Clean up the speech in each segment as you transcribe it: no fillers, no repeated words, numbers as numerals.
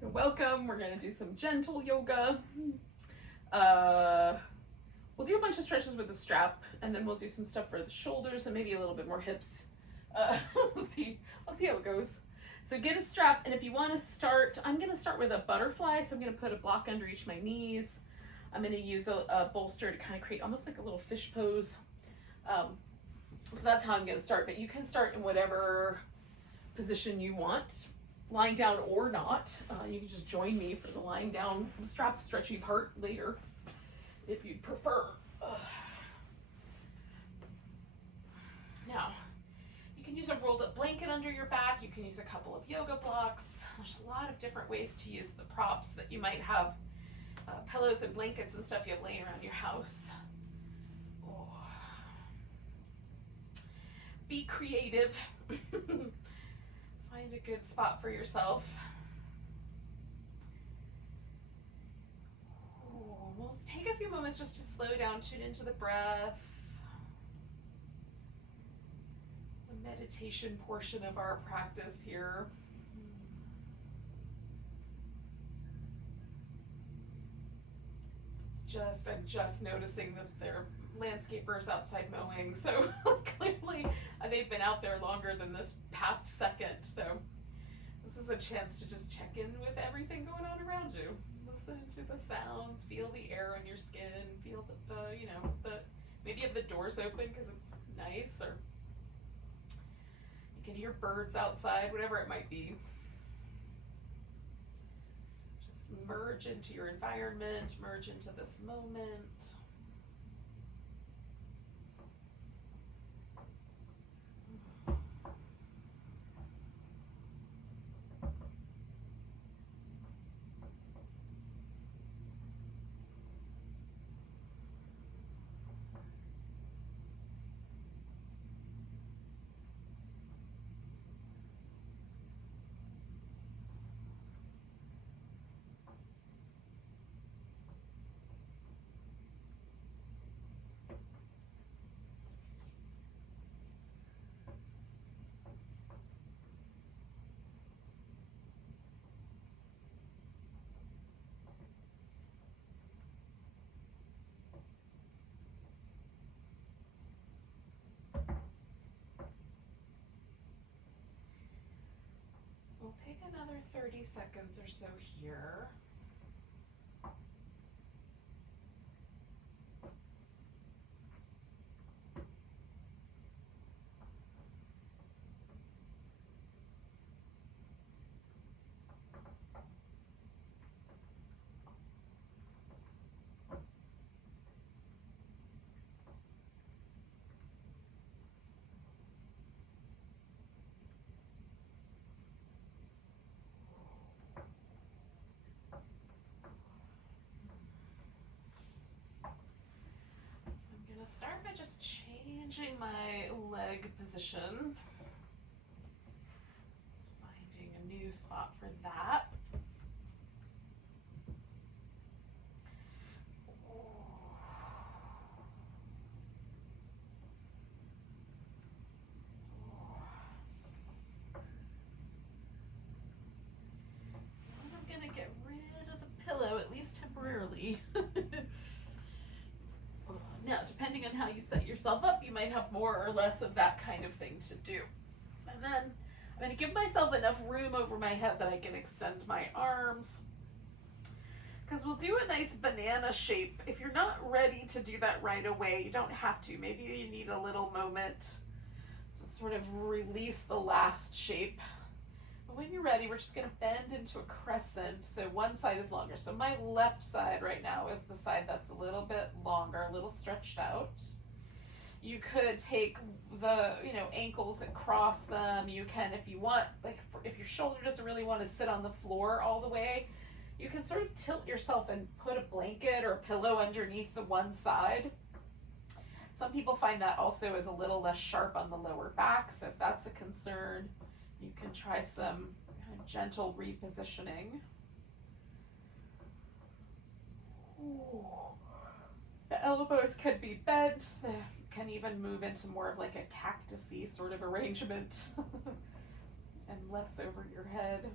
So welcome, we're gonna do some gentle yoga. We'll do a bunch of stretches with the strap, and then we'll do some stuff for the shoulders and maybe a little bit more hips. We'll see how it goes. So get a strap, and if you want to start, I'm gonna start with a butterfly. So I'm gonna put a block under each of my knees. I'm gonna use a bolster to kind of create almost like a little fish pose. So that's how I'm gonna start, but you can start in whatever position you want, lying down or not. You can just join me for the lying down, the strap stretchy part later, if you'd prefer. Now, you can use a rolled up blanket under your back. You can use a couple of yoga blocks. There's a lot of different ways to use the props that you might have, pillows and blankets and stuff you have laying around your house. Oh. Be creative. Find a good spot for yourself. We'll take a few moments just to slow down, tune into the breath. The meditation portion of our practice here. I'm just noticing that there are landscapers outside mowing, so clearly they've been out there longer than this past second, so this is a chance to just check in with everything going on around you. Listen to the sounds, feel the air on your skin, feel maybe have the doors open because it's nice, or you can hear birds outside, whatever it might be. Merge into your environment, merge into this moment. We'll take another 30 seconds or so here. Start by just changing my leg position. Just finding a new spot for that. I'm gonna get rid of the pillow, at least temporarily. Now, depending on how you set yourself up, you might have more or less of that kind of thing to do. And then I'm going to give myself enough room over my head that I can extend my arms. Because we'll do a nice banana shape. If you're not ready to do that right away, you don't have to. Maybe you need a little moment to sort of release the last shape. But when you're ready, we're just going to bend into a crescent. So one side is longer. So my left side right now is the side that's a little bit longer, a little stretched out. You could take the, ankles and cross them. You can, if you want, like if your shoulder doesn't really want to sit on the floor all the way, you can sort of tilt yourself and put a blanket or a pillow underneath the one side. Some people find that also is a little less sharp on the lower back. So if that's a concern, you can try some kind of gentle repositioning. Ooh. The elbows can be bent. They can even move into more of like a cactus-y sort of arrangement and less over your head.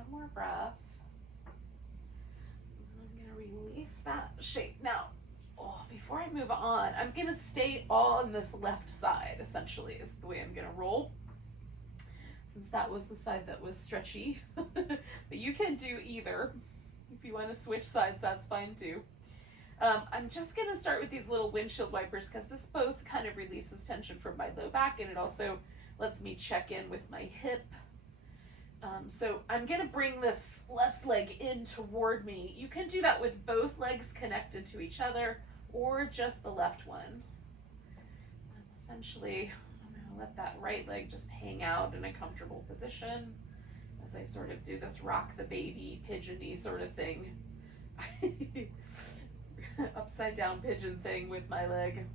one more breath. I'm gonna release that shape. Now, before I move on, I'm gonna stay on this left side, essentially, is the way I'm gonna roll, since that was the side that was stretchy. But you can do either. If you want to switch sides, that's fine too. I'm just gonna start with these little windshield wipers because this both kind of releases tension from my low back, and it also lets me check in with my hip. So I'm gonna bring this left leg in toward me. You can do that with both legs connected to each other or just the left one. And essentially, I'm gonna let that right leg just hang out in a comfortable position as I sort of do this rock the baby, pigeon-y sort of thing. Upside down pigeon thing with my leg.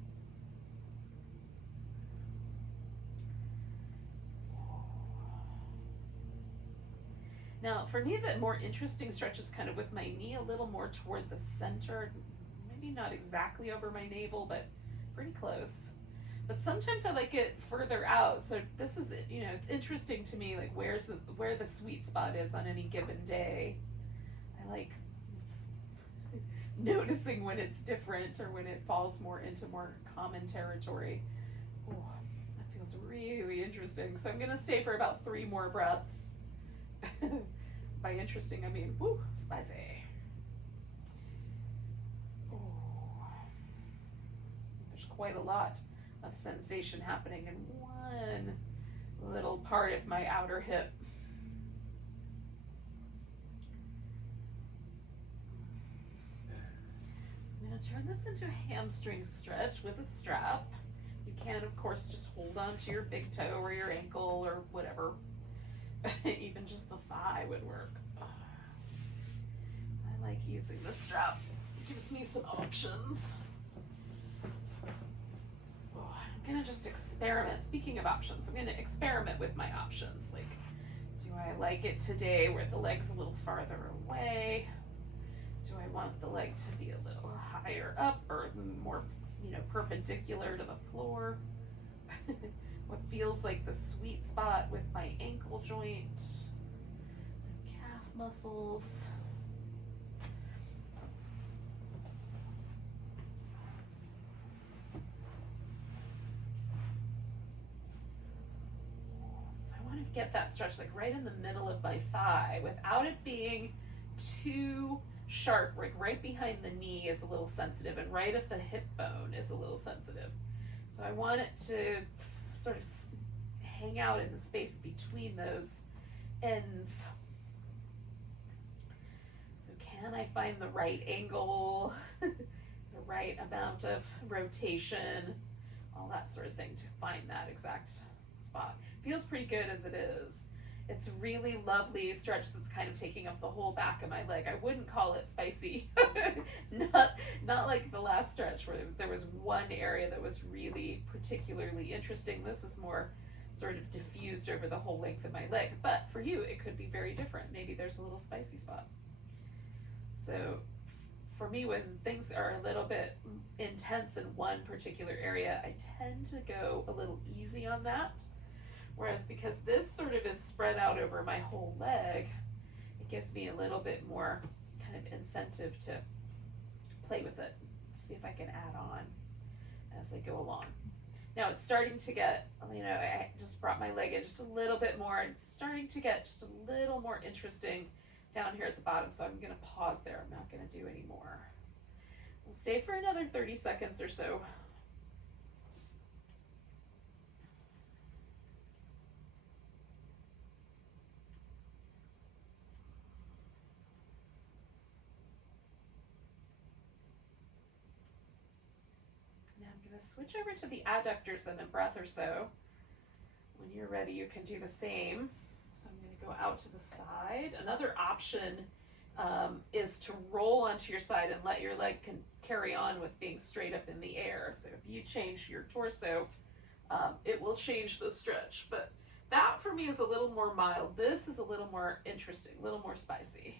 Now, for me, the more interesting stretch is kind of with my knee a little more toward the center, maybe not exactly over my navel, but pretty close. But sometimes I like it further out. So this is, it's interesting to me, like where the sweet spot is on any given day. I like noticing when it's different or when it falls more into more common territory. Oh, that feels really interesting. So I'm gonna stay for about 3 more breaths. By interesting, I mean, whoo, spicy. Oh. There's quite a lot of sensation happening in one little part of my outer hip. So I'm going to turn this into a hamstring stretch with a strap. You can, of course, just hold on to your big toe or your ankle or whatever. Even just the thigh would work. I like using the strap. It gives me some options. I'm gonna just experiment. Speaking of options, I'm gonna experiment with my options. Like, do I like it today where the leg's a little farther away? Do I want the leg to be a little higher up or more, perpendicular to the floor? What feels like the sweet spot with my ankle joint, my calf muscles. So I want to get that stretch like right in the middle of my thigh without it being too sharp. Like right behind the knee is a little sensitive and right at the hip bone is a little sensitive. So I want it to sort of hang out in the space between those ends. So can I find the right angle, the right amount of rotation, all that sort of thing to find that exact spot. Feels pretty good as it is. It's really lovely stretch that's kind of taking up the whole back of my leg. I wouldn't call it spicy. not like the last stretch where there was one area that was really particularly interesting. This is more sort of diffused over the whole length of my leg. But for you, it could be very different. Maybe there's a little spicy spot. So for me, when things are a little bit intense in one particular area, I tend to go a little easy on that. Whereas because this sort of is spread out over my whole leg, it gives me a little bit more kind of incentive to play with it, see if I can add on as I go along. Now it's starting to get, I just brought my leg in just a little bit more. It's starting to get just a little more interesting down here at the bottom, so I'm gonna pause there. I'm not gonna do any more. We'll stay for another 30 seconds or so. Switch over to the adductors in a breath or so. When you're ready, you can do the same. So I'm going to go out to the side. Another option is to roll onto your side and let your leg carry on with being straight up in the air. So if you change your torso, it will change the stretch. But that for me is a little more mild. This is a little more interesting, a little more spicy.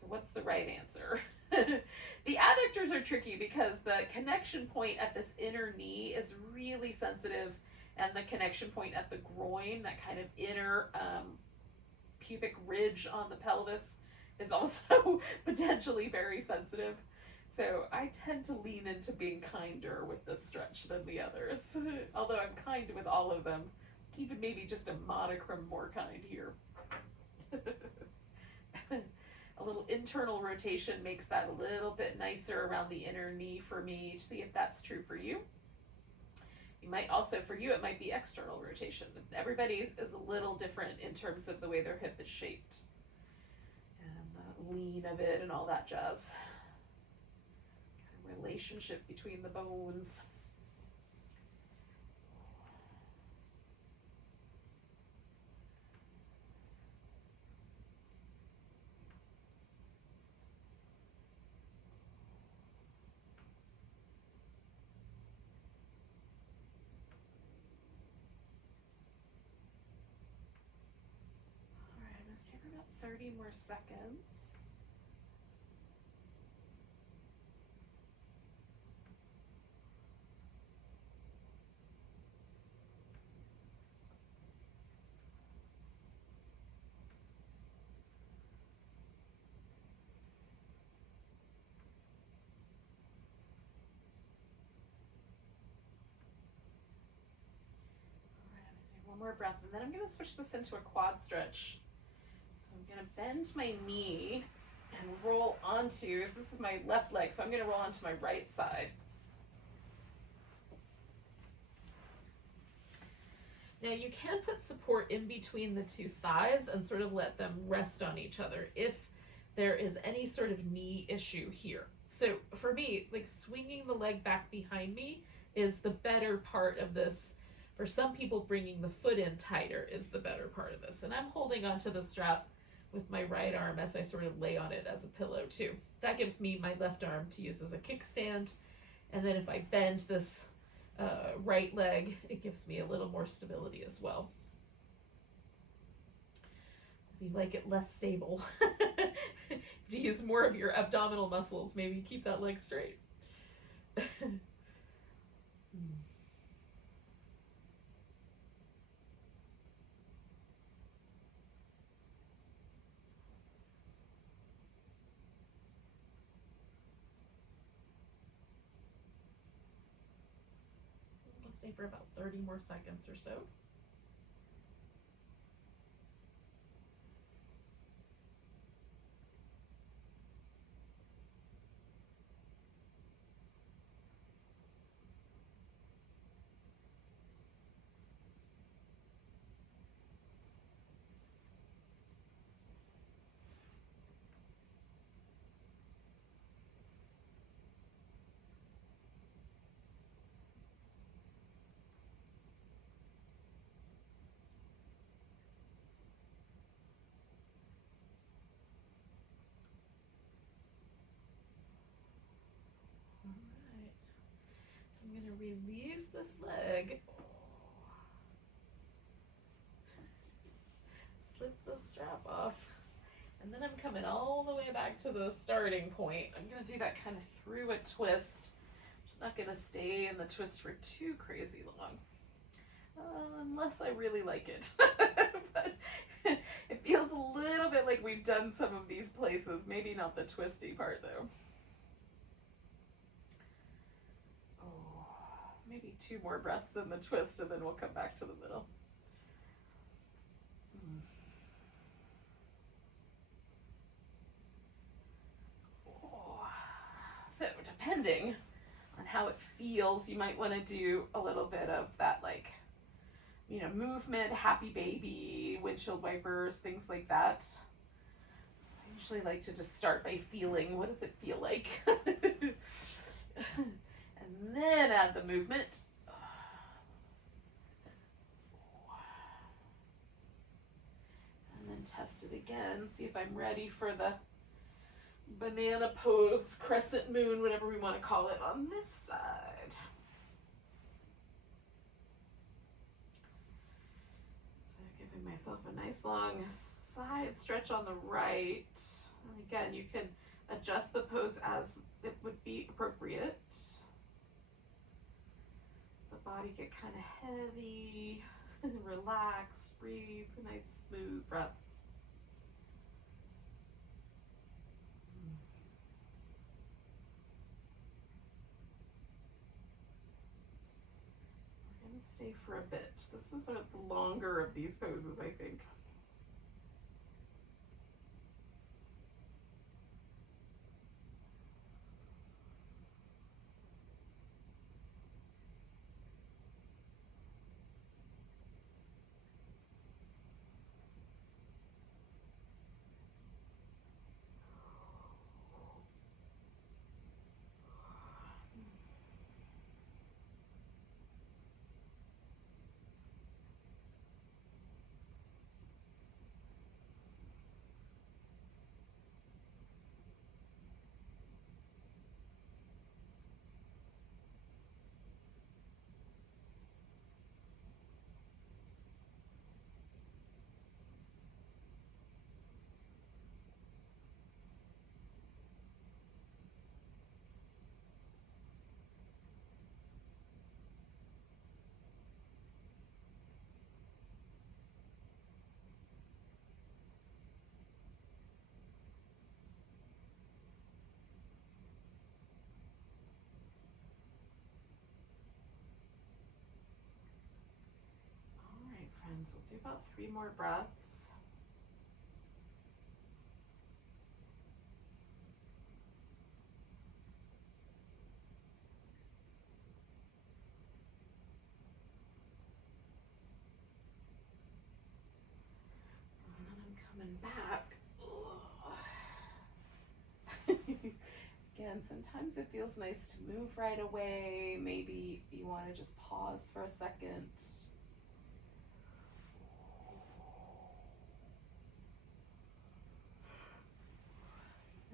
So what's the right answer? The adductors are tricky because the connection point at this inner knee is really sensitive, and the connection point at the groin, that kind of inner pubic ridge on the pelvis is also potentially very sensitive. So I tend to lean into being kinder with this stretch than the others. Although I'm kind with all of them, even maybe just a monochrome more kind here. A little internal rotation makes that a little bit nicer around the inner knee for me. See if that's true for you. You might also, for you, it might be external rotation. Everybody is a little different in terms of the way their hip is shaped and the lean of it and all that jazz. Kind of relationship between the bones. Stay for about 30 more seconds. All right, I'm gonna do one more breath, and then I'm gonna switch this into a quad stretch. So I'm going to bend my knee and roll onto, this is my left leg, so I'm going to roll onto my right side. Now you can put support in between the two thighs and sort of let them rest on each other if there is any sort of knee issue here. So for me, like swinging the leg back behind me is the better part of this. For some people, bringing the foot in tighter is the better part of this. And I'm holding onto the strap with my right arm as I sort of lay on it as a pillow too. That gives me my left arm to use as a kickstand. And then if I bend this right leg, it gives me a little more stability as well. So if you like it less stable, to use more of your abdominal muscles, maybe keep that leg straight. Stay for about 30 more seconds or so. I'm going to release this leg, slip the strap off, and then I'm coming all the way back to the starting point. I'm going to do that kind of through a twist. I'm just not going to stay in the twist for too crazy long, unless I really like it. But it feels a little bit like we've done some of these places, maybe not the twisty part though. Maybe 2 more breaths in the twist and then we'll come back to the middle. So depending on how it feels, you might want to do a little bit of that, like, you know, movement, happy baby, windshield wipers, things like that. I usually like to just start by feeling, what does it feel like? And then add the movement. And then test it again. See if I'm ready for the banana pose, crescent moon, whatever we want to call it, on this side. So giving myself a nice long side stretch on the right. And again, you can adjust the pose as it would be appropriate. The body get kind of heavy, relax, breathe, nice smooth breaths. Stay for a bit. This is the longer of these poses, I think. All right, friends, we'll do about 3 more breaths. Coming back. Again, sometimes it feels nice to move right away. Maybe you want to just pause for a second.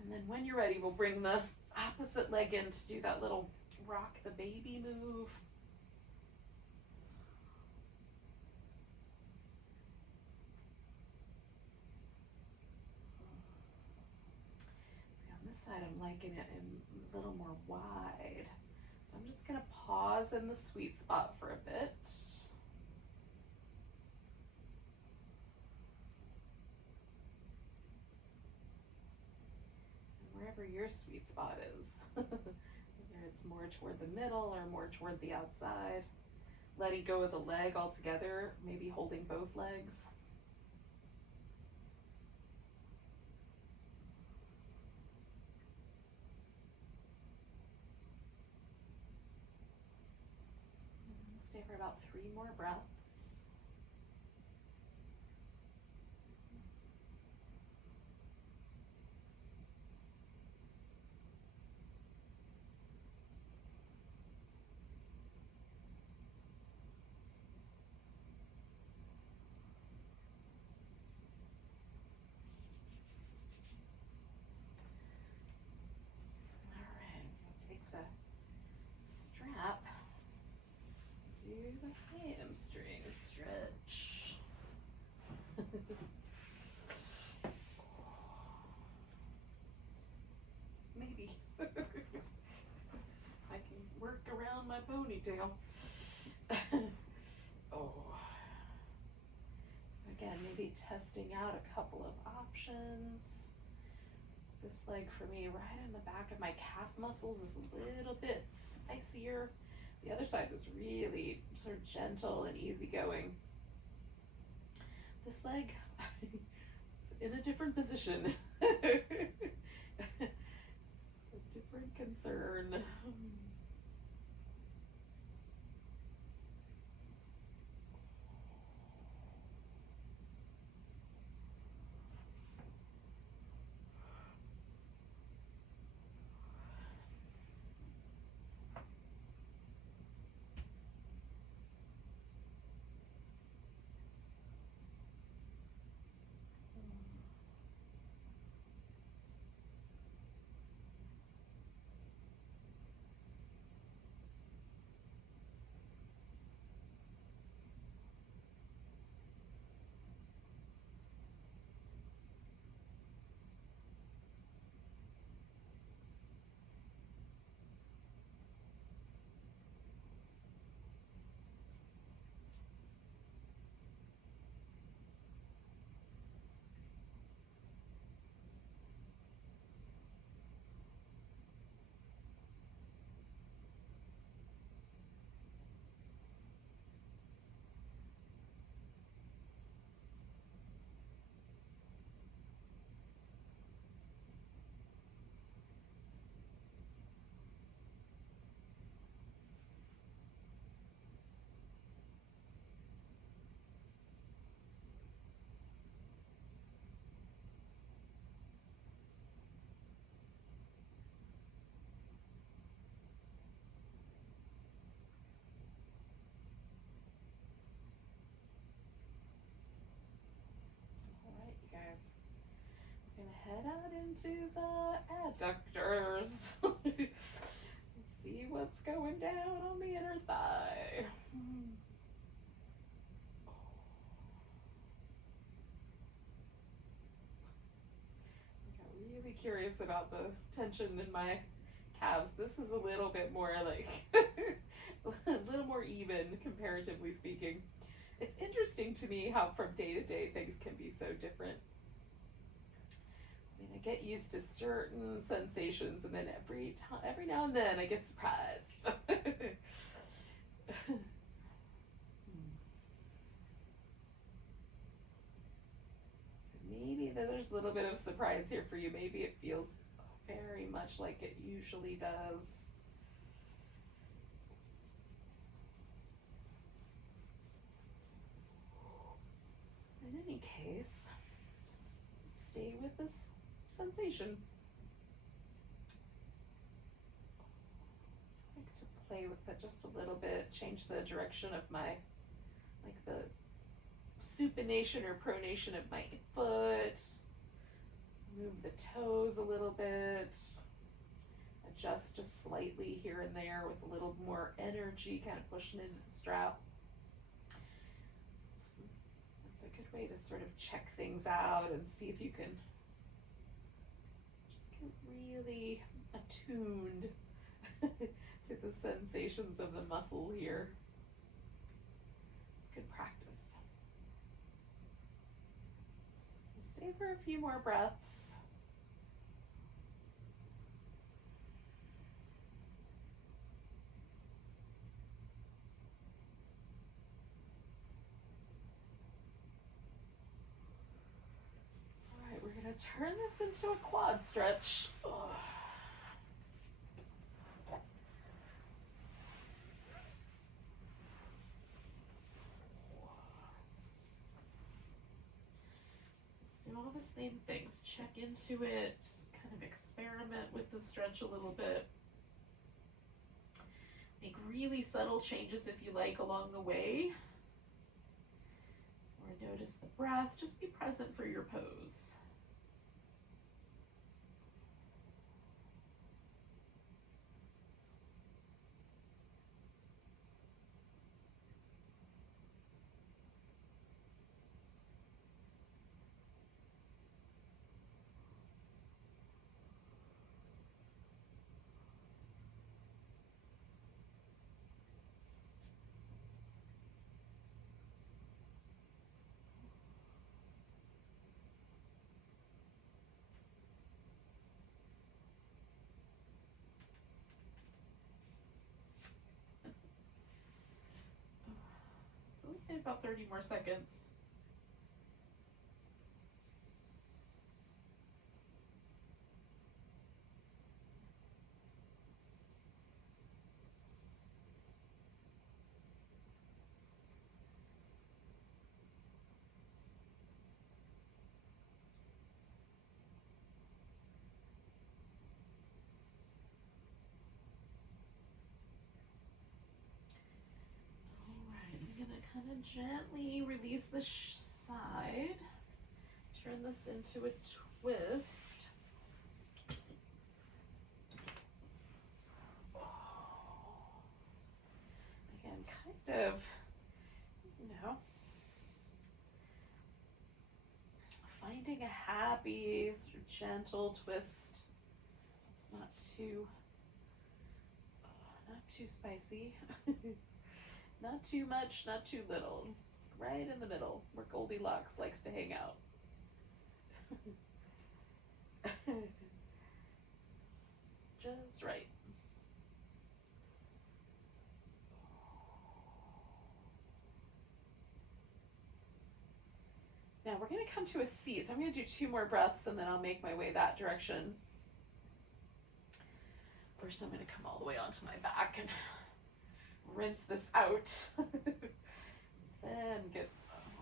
And then when you're ready, we'll bring the opposite leg in to do that little rock the baby move. Side, I'm liking it a little more wide. So I'm just going to pause in the sweet spot for a bit. And wherever your sweet spot is, whether it's more toward the middle or more toward the outside, letting go of the leg altogether, maybe holding both legs. Stay for about 3 more breaths. All right, we'll take the strap. Do the hamstring stretch. Maybe. I can work around my ponytail. Oh. So again, maybe testing out a couple of options. This leg for me, right in the back of my calf muscles, is a little bit spicier. The other side was really sort of gentle and easygoing. This leg, it's in a different position. It's a different concern. into the adductors. See what's going down on the inner thigh. I'm really curious about the tension in my calves. This is a little bit more like a little more even, comparatively speaking. It's interesting to me how from day to day things can be so different. I mean, I get used to certain sensations, and then every now and then I get surprised. So maybe there's a little bit of surprise here for you. Maybe it feels very much like it usually does. In any case, just stay with this sensation. I like to play with it just a little bit, change the direction of my, like the supination or pronation of my foot, move the toes a little bit, adjust just slightly here and there with a little more energy, kind of pushing into the strap. That's a good way to sort of check things out and see if you can just get really attuned to the sensations of the muscle here. It's good practice. Stay for a few more breaths. All right, we're going to turn this into a quad stretch. Do all the same things. Check into it, kind of experiment with the stretch a little bit. Make really subtle changes if you like along the way. Or notice the breath. Just be present for your pose. So let's stay about 30 more seconds. Kind of gently release the side, turn this into a twist. Again, kind of, finding a happy, sort of gentle twist. It's not too spicy. Not too much, not too little. Right in the middle, where Goldilocks likes to hang out. Just right. Now we're going to come to a seat. So I'm going to do 2 more breaths and then I'll make my way that direction. First I'm going to come all the way onto my back and rinse this out. Then get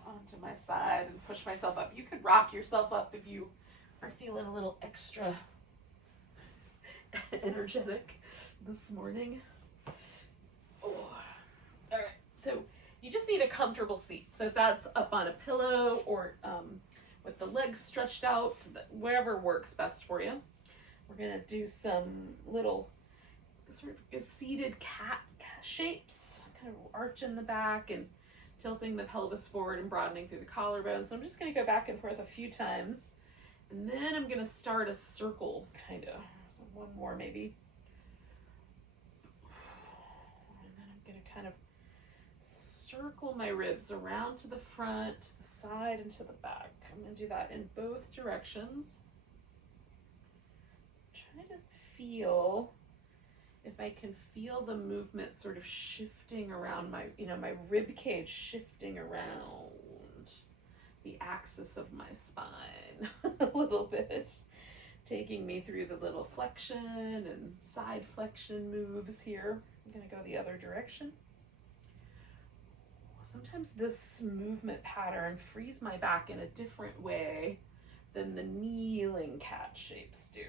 onto my side and push myself up. You could rock yourself up if you are feeling a little extra energetic this morning. Oh. All right, so you just need a comfortable seat. So if that's up on a pillow or with the legs stretched out, wherever works best for you. We're gonna do some little sort of seated cat shapes, kind of arching the back and tilting the pelvis forward and broadening through the collarbones. So I'm just gonna go back and forth a few times, and then I'm gonna start a circle, kind of. So one more maybe. And then I'm gonna kind of circle my ribs around to the front, to the side, and to the back. I'm gonna do that in both directions. Try to feel if I can feel the movement sort of shifting around my, my rib cage shifting around the axis of my spine a little bit, taking me through the little flexion and side flexion moves here. I'm gonna go the other direction. Sometimes this movement pattern frees my back in a different way than the kneeling cat shapes do.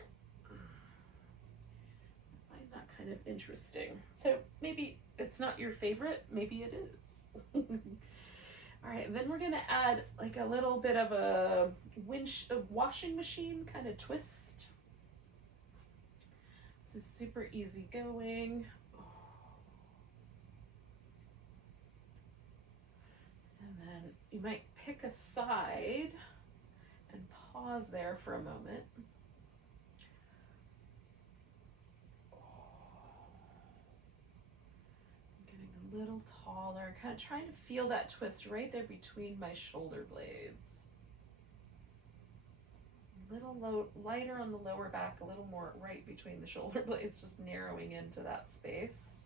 I find that kind of interesting. So maybe it's not your favorite, maybe it is. All right, and then we're gonna add like a little bit of a washing machine kind of twist. This is super easy going. And then you might pick a side and pause there for a moment. I'm getting a little taller, kind of trying to feel that twist right there between my shoulder blades. A little lighter on the lower back, a little more right between the shoulder blades, just narrowing into that space.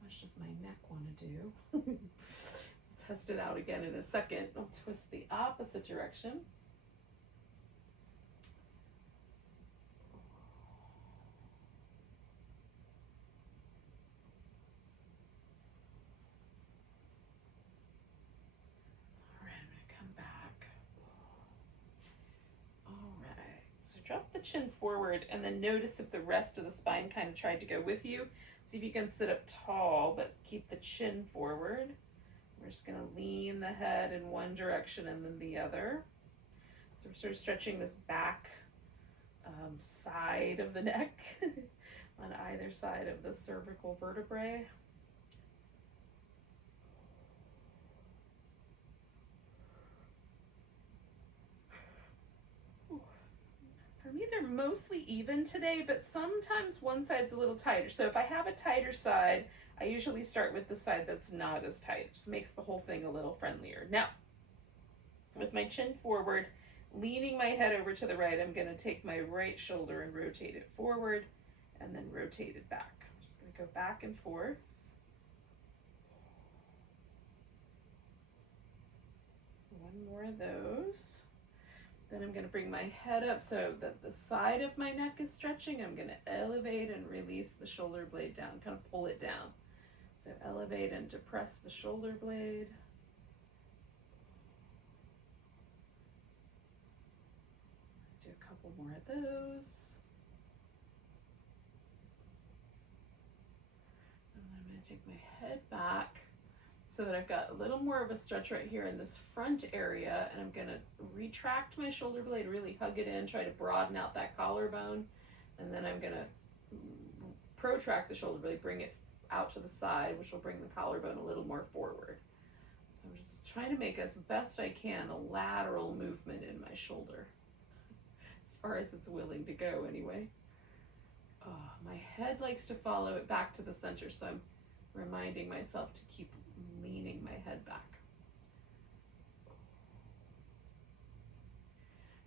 What does my neck want to do? Test it out again in a second. I'll twist the opposite direction. All right, I'm going to come back. All right, so drop the chin forward and then notice if the rest of the spine kind of tried to go with you. See if you can sit up tall, but keep the chin forward. We're just gonna lean the head in one direction and then the other. So we're sort of stretching this back side of the neck on either side of the cervical vertebrae. For me, they're mostly even today, but sometimes one side's a little tighter. So if I have a tighter side, I usually start with the side that's not as tight. It just makes the whole thing a little friendlier. Now, with my chin forward, leaning my head over to the right, I'm gonna take my right shoulder and rotate it forward and then rotate it back. I'm just gonna go back and forth. One more of those. Then I'm going to bring my head up so that the side of my neck is stretching. I'm going to elevate and release the shoulder blade down, kind of pull it down. So elevate and depress the shoulder blade. Do a couple more of those. And then I'm going to take my head back so that I've got a little more of a stretch right here in this front area, and I'm gonna retract my shoulder blade, really hug it in, try to broaden out that collarbone, and then I'm gonna protract the shoulder blade, bring it out to the side, which will bring the collarbone a little more forward. So I'm just trying to make as best I can a lateral movement in my shoulder, as far as it's willing to go anyway. Oh, my head likes to follow it back to the center, so I'm reminding myself to keep leaning my head back.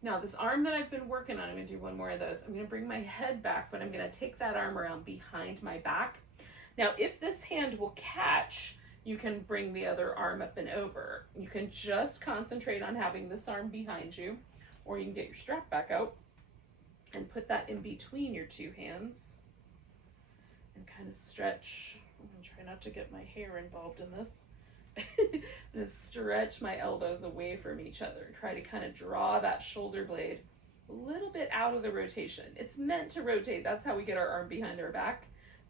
Now this arm that I've been working on, I'm going to do one more of those. I'm going to bring my head back, but I'm going to take that arm around behind my back. Now if this hand will catch, you can bring the other arm up and over. You can just concentrate on having this arm behind you, or you can get your strap back out and put that in between your two hands and kind of stretch. I'm going to try not to get my hair involved in this. I'm going to stretch my elbows away from each other. Try to kind of draw that shoulder blade a little bit out of the rotation. It's meant to rotate. That's how we get our arm behind our back.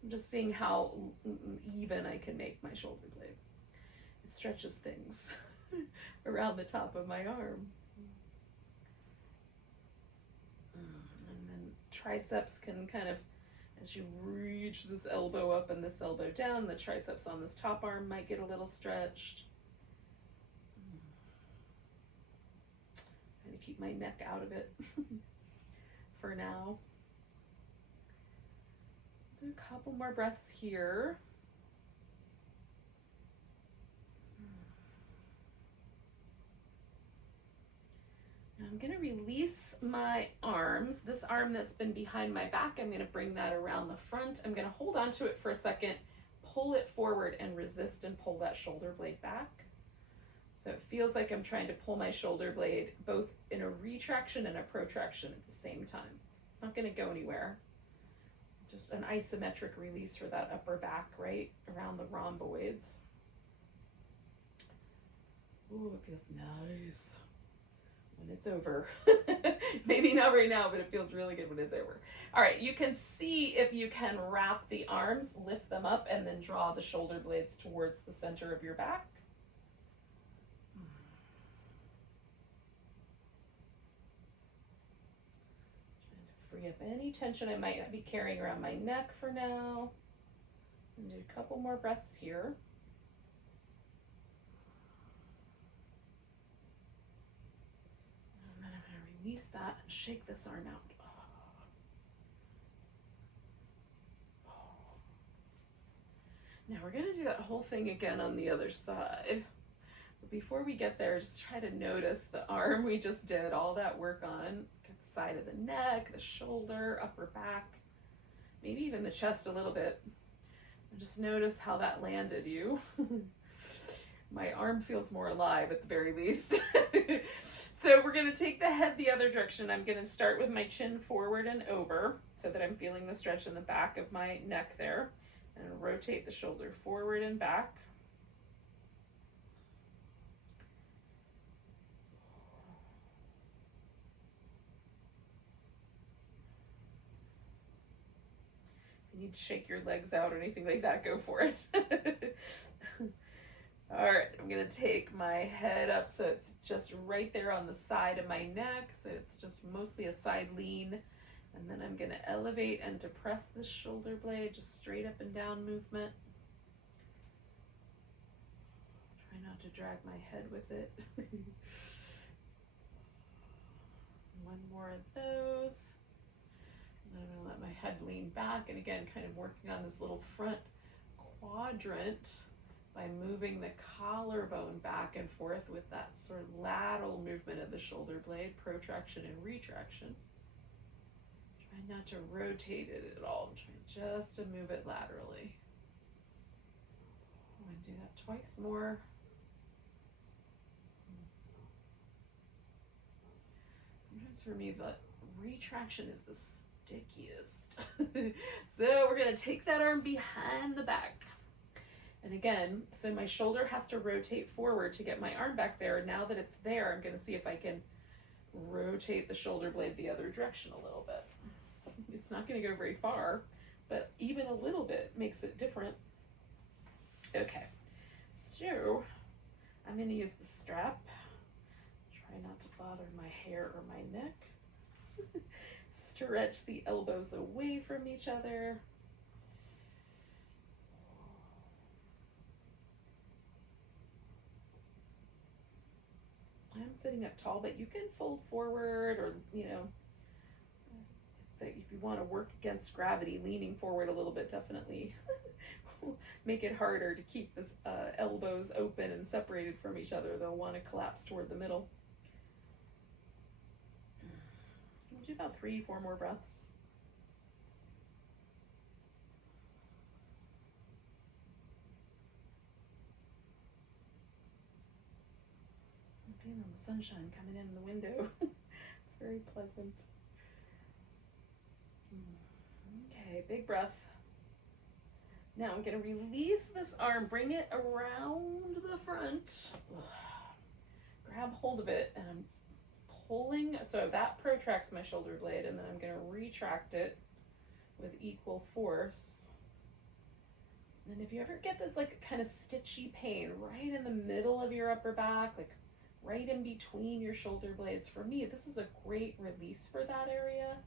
I'm just seeing how even I can make my shoulder blade. stretches things around the top of my arm. And then triceps can kind of, as you reach this elbow up and this elbow down, the triceps on this top arm might get a little stretched. Trying to keep my neck out of it for now. Do a couple more breaths here. I'm going to release my arms. This arm that's been behind my back, I'm going to bring that around the front. I'm going to hold on to it for a second, pull it forward, and resist and pull that shoulder blade back. So it feels like I'm trying to pull my shoulder blade both in a retraction and a protraction at the same time. It's not going to go anywhere. Just an isometric release for that upper back, right around the rhomboids. Ooh, it feels nice when it's over. Maybe not right now, but it feels really good when it's over. All right, you can see if you can wrap the arms, lift them up, and then draw the shoulder blades towards the center of your back. Trying to free up any tension I might be carrying around my neck for now. And do a couple more breaths here. Release that and shake this arm out. Now we're going to do that whole thing again on the other side. But before we get there, just try to notice the arm we just did all that work on. Get the side of the neck, the shoulder, upper back, maybe even the chest a little bit. And just notice how that landed you. My arm feels more alive at the very least. So we're going to take the head the other direction. I'm going to start with my chin forward and over so that I'm feeling the stretch in the back of my neck there. And rotate the shoulder forward and back. If you need to shake your legs out or anything like that, go for it. All right, I'm gonna take my head up so it's just right there on the side of my neck, so it's just mostly a side lean. And then I'm gonna elevate and depress the shoulder blade, just straight up and down movement. Try not to drag my head with it. One more of those. And then I'm gonna let my head lean back, and again, kind of working on this little front quadrant by moving the collarbone back and forth with that sort of lateral movement of the shoulder blade, protraction and retraction. Try not to rotate it at all. I'm trying just to move it laterally. I'm going to do that twice more. Sometimes for me, the retraction is the stickiest. So we're going to take that arm behind the back. And again, so my shoulder has to rotate forward to get my arm back there. Now that it's there, I'm going to see if I can rotate the shoulder blade the other direction a little bit. It's not going to go very far, but even a little bit makes it different. Okay, so I'm going to use the strap. Try not to bother my hair or my neck. Stretch the elbows away from each other. I'm sitting up tall, but you can fold forward, or, you know, if you want to work against gravity, leaning forward a little bit definitely will make it harder to keep the elbows open and separated from each other. They'll want to collapse toward the middle. We'll do about 3-4 more breaths. Feeling the sunshine coming in the window. It's very pleasant. Okay, big breath. Now I'm going to release this arm, bring it around the front. Grab hold of it, and I'm pulling, so that protracts my shoulder blade, and then I'm going to retract it with equal force. And if you ever get this like kind of stitchy pain right in the middle of your upper back, like right in between your shoulder blades, for me, this is a great release for that area.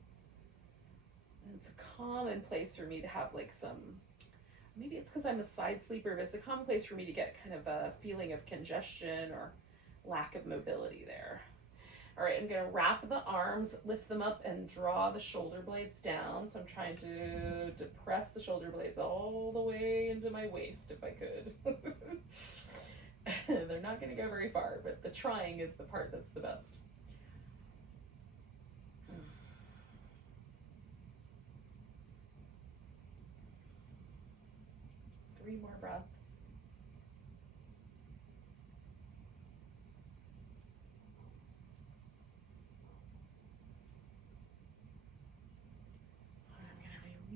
And it's a common place for me to have like some, maybe it's because I'm a side sleeper, but it's a common place for me to get kind of a feeling of congestion or lack of mobility there. All right, I'm gonna wrap the arms, lift them up, and draw the shoulder blades down. So I'm trying to depress the shoulder blades all the way into my waist if I could. They're not gonna go very far, but the trying is the part that's the best. 3 more breaths.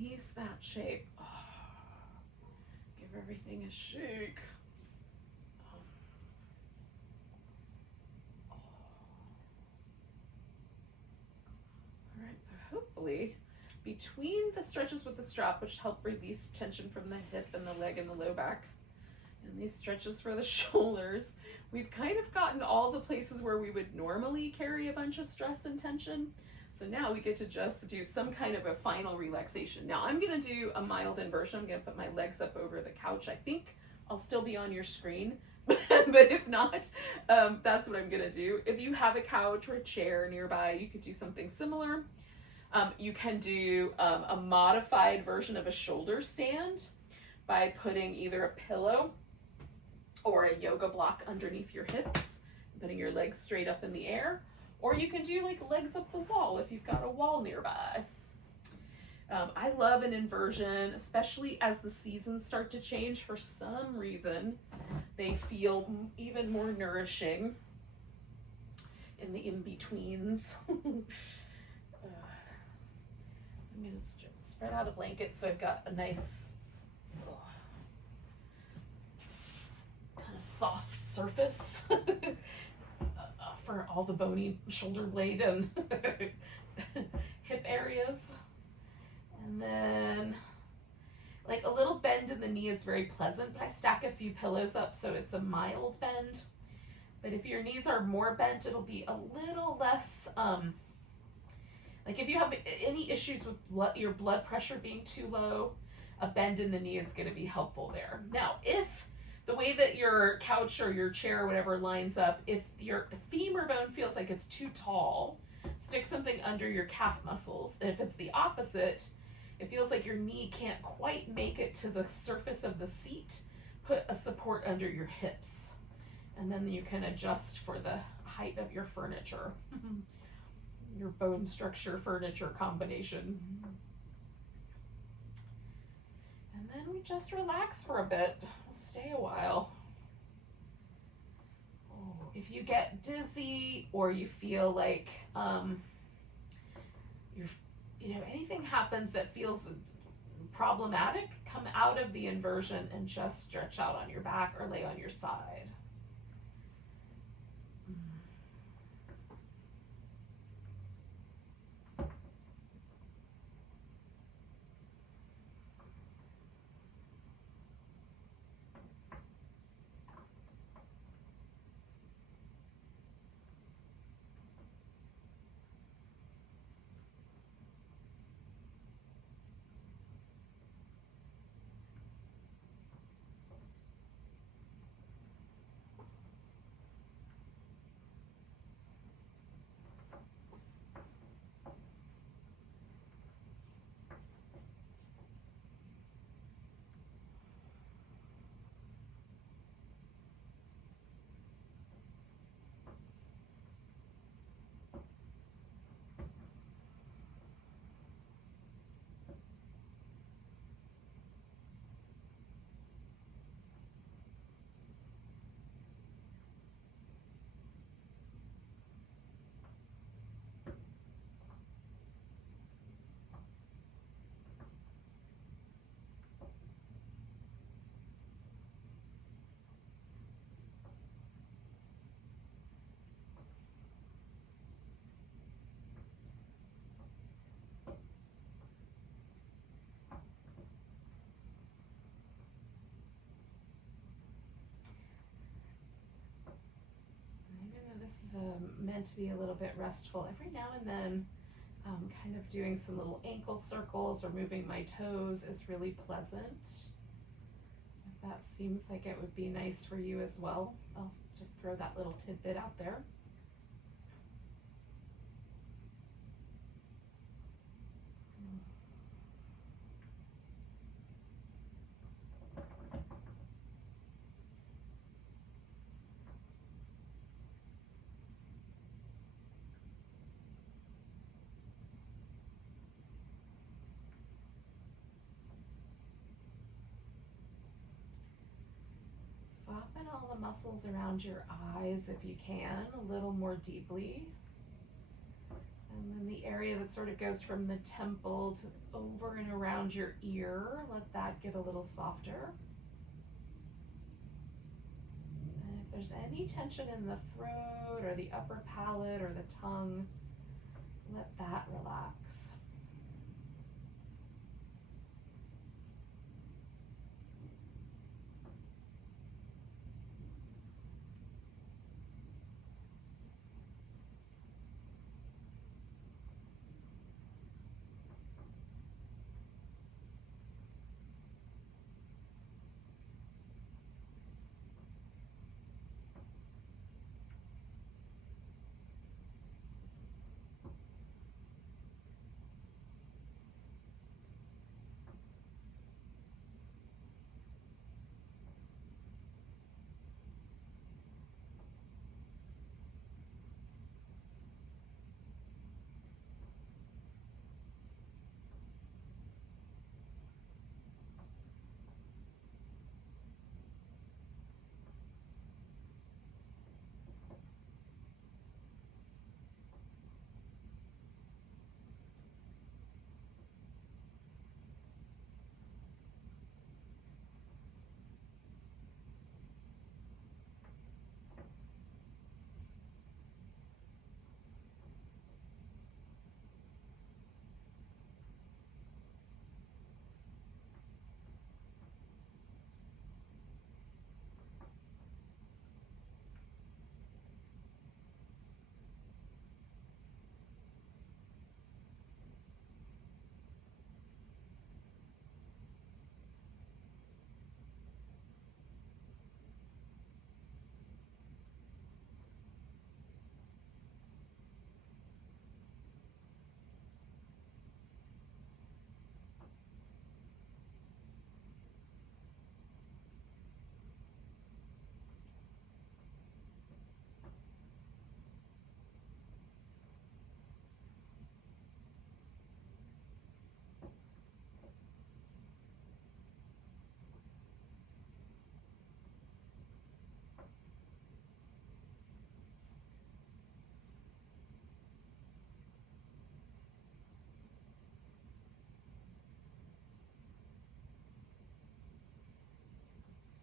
Release that shape. Oh, give everything a shake. Oh. All right, so hopefully between the stretches with the strap, which help release tension from the hip and the leg and the low back, and these stretches for the shoulders, we've kind of gotten all the places where we would normally carry a bunch of stress and tension. So now we get to just do some kind of a final relaxation. Now I'm gonna do a mild inversion. I'm gonna put my legs up over the couch. I think I'll still be on your screen, but if not, that's what I'm gonna do. If you have a couch or a chair nearby, you could do something similar. You can do a modified version of a shoulder stand by putting either a pillow or a yoga block underneath your hips, putting your legs straight up in the air. Or you can do like legs up the wall if you've got a wall nearby. I love an inversion, especially as the seasons start to change. For some reason, they feel even more nourishing in the in-betweens. I'm gonna spread out a blanket so I've got a nice kind of soft surface for all the bony shoulder blade and hip areas. And then like a little bend in the knee is very pleasant, but I stack a few pillows up so it's a mild bend. But if your knees are more bent, it'll be a little less, like if you have any issues with your blood pressure being too low, a bend in the knee is gonna be helpful there. Now, if the way that your couch or your chair or whatever lines up, if your femur bone feels like it's too tall, stick something under your calf muscles. And if it's the opposite, it feels like your knee can't quite make it to the surface of the seat, put a support under your hips. And then you can adjust for the height of your furniture, your bone structure furniture combination. And then we just relax for a bit. We'll stay a while. Oh, if you get dizzy or you feel like anything happens that feels problematic, come out of the inversion and just stretch out on your back or lay on your side. meant to be a little bit restful. Every now and then, kind of doing some little ankle circles or moving my toes is really pleasant. So if that seems like it would be nice for you as well, I'll just throw that little tidbit out there. Soften all the muscles around your eyes if you can, a little more deeply. And then the area that sort of goes from the temple to over and around your ear, let that get a little softer. And if there's any tension in the throat or the upper palate or the tongue, let that relax.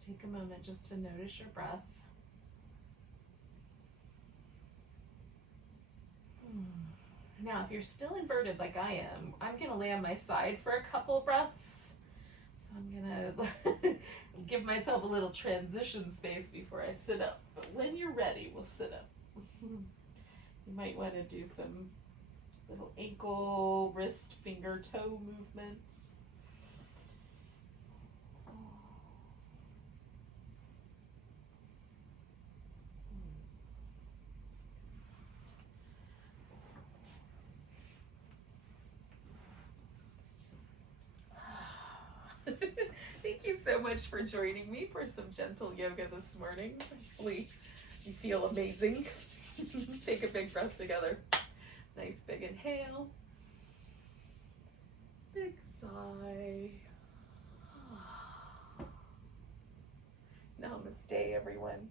Take a moment just to notice your breath. Now, if you're still inverted like I am, I'm going to lay on my side for a couple breaths. So I'm going to give myself a little transition space before I sit up. But when you're ready, we'll sit up. You might want to do some little ankle, wrist, finger, toe movement. Thank you so much for joining me for some gentle yoga this morning. Hopefully you feel amazing. Let's take a big breath together. Nice big inhale. Big sigh. Namaste, everyone.